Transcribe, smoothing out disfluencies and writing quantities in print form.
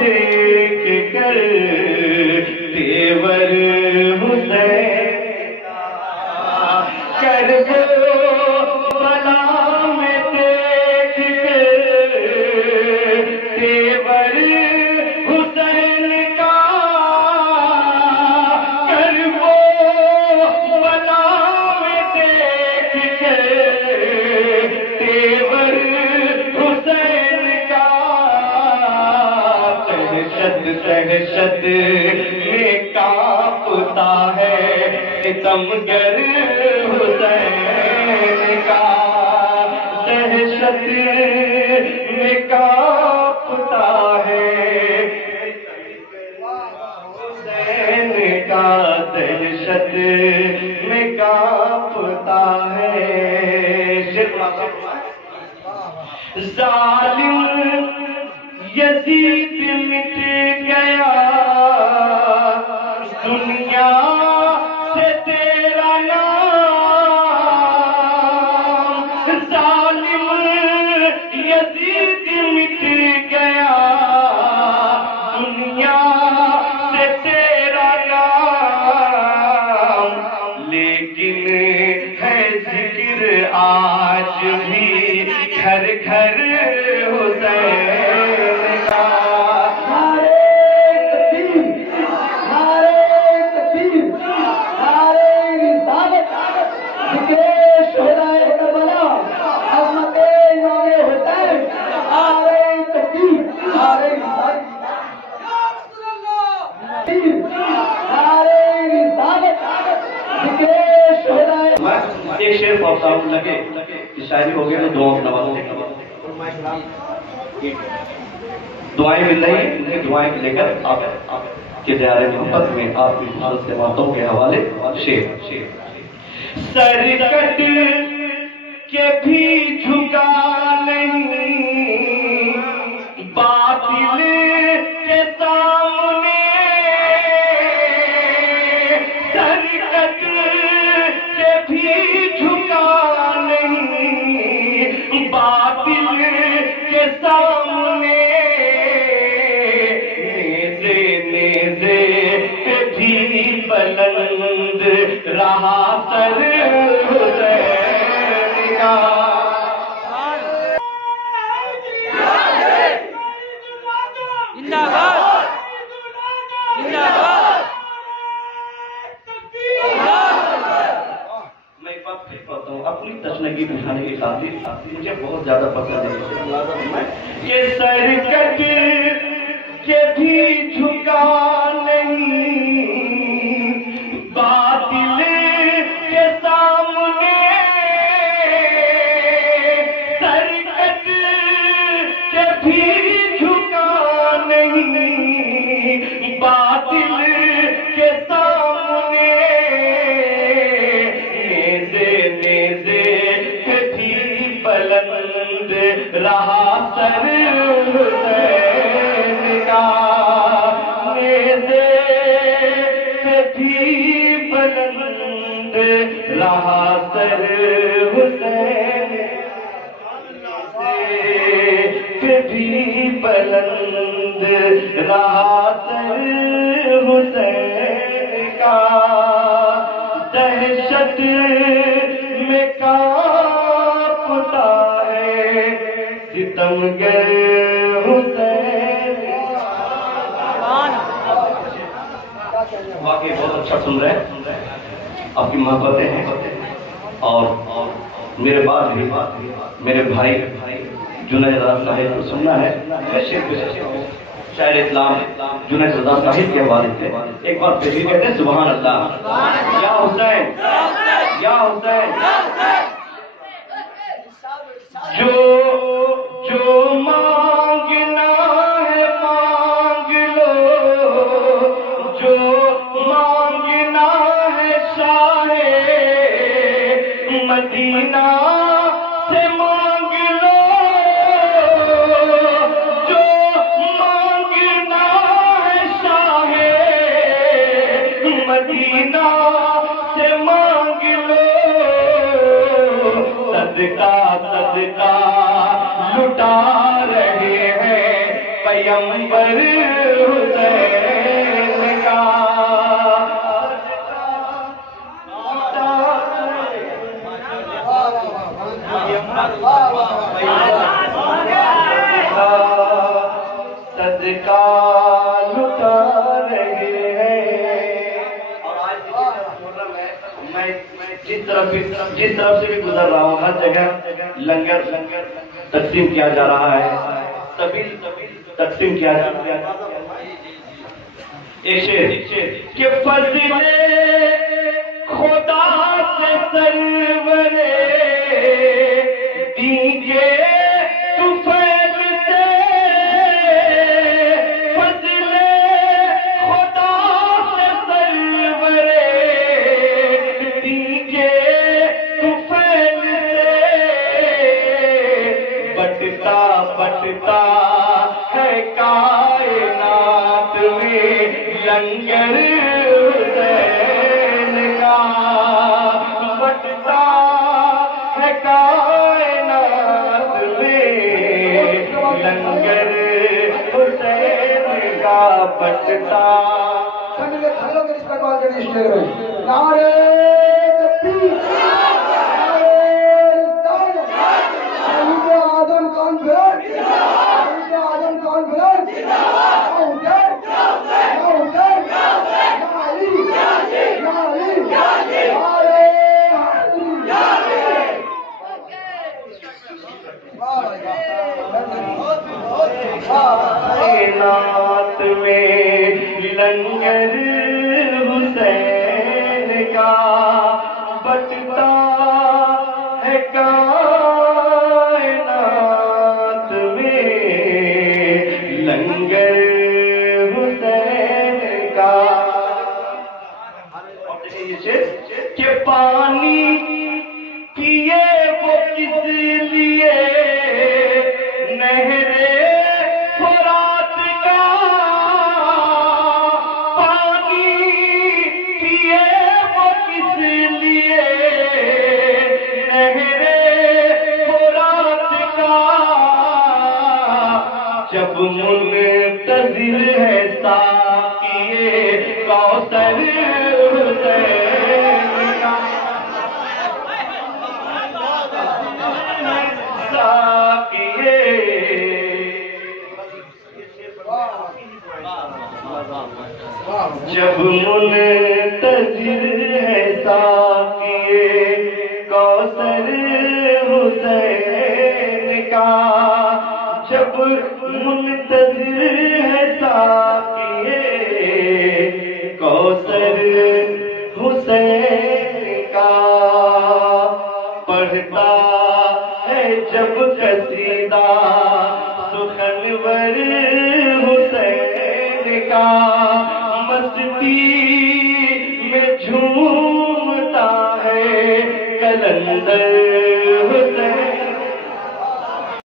دیکھ کر تیور حسین کر بلا میں دیکھ کر تیور حسین کا کر بلا میں دیکھ کر تیور حسین کا دہشت میں کانپتا ہے ستمگر حسین کا دہشت میں کانپتا ہے حسین کا دہشت میں کانپتا ہے ظالم یزید مٹ گیا دنیا سے تیرا نام ظالم یزید مٹ گیا دنیا سے تیرا نام لیکن ہے ذکر آج بھی گھر گھر حسین کا ایک شعر پڑھتا ہوں لگے کہ شاعری ہو گیا تو دعاؤں کی نواز دعائیں مل رہی ہیں دعائیں لے کر آپ کے دیار محبت میں آپ کی حالت سے باتوں کے حوالے شعر سر کٹ کے بھی جھکا نہیں باطل کے سامنے سر کٹ کے بھی جھکا نہیں باطل کے سامنے نیزے پہ بھی بلند رہا سر حسین کا اپنی تشنگی بجھانے کی خاطر مجھے بہت زیادہ پسند ہے کہ سر کٹ کے بھی جھکا نہیں باطل کے سامنے سر کٹ کے بھی جھکا نہیں باطل کے سامنے بلند رہا سر حسین کا نیزے سے بھی بلند رہا سر حسین سے بھی بلند رہا سر حسین کا دہشت میں کانپتا ہے ستمگر حسین واقعی بہت اچھا سن رہے ہیں آپ کی محبتیں ہیں اور میرے بعد بھی میرے بھائی جنید رضا صاحب کو سننا ہے شاعر اسلام جنید رضا صاحب کے حوالے سے ایک بار پھر کہتے ہیں سبحان اللہ یا حسین یا حسین جو مانگنا ہے مانگ لو جو مانگنا ہے شاہ مدینہ سے مانگ لو جو مانگنا ہے شاہ مدینہ سے مانگ لو صدقہ صدقہ لٹا رہے ہیں پیغمبر حسین کا صدقہ لٹا رہے ہیں. اور آج میں جس طرف سے بھی گزر رہا ہوں ہر جگہ لنگر تقسیم کیا جا رہا ہے, سبیل تقسیم کیا جا رہا ہے. ایک شعر کہ فضل خدا سے سرور دیجے تو فیض سے, فضل خدا سے سرور دیجے تو فیض سے, بٹتا بٹتا ہے کائنات میں لنگر حسین کا, بٹتا ہے کائنات میں لنگر حسین کا, بٹتا. نعرے تکبیر, نعرے رسالت, شہید اعظم کانفرنس, شہید اعظم کانفرنس, یا حسین, یا حسین, یا علی, یا علی, نعرے کائنات میں لنگر حسین کا, بٹتا ہے کائنات میں لنگر حسین کا. کہ پانی پیے وہ کس لیے نہر فرات کا, پانی پیے وہ کس لیے نہر فرات کا, جب منتظر ہے ساقیے کوثر حسین کا, ساقیے جب منتظر ہے ساقیے کوثر حسین کا, جب منتظر ہے ساقیے کوثر حسین کا, پڑھتا ہے جب قصیدہ سخنور حسین کا, مستی میں جھومتا ہے کلندر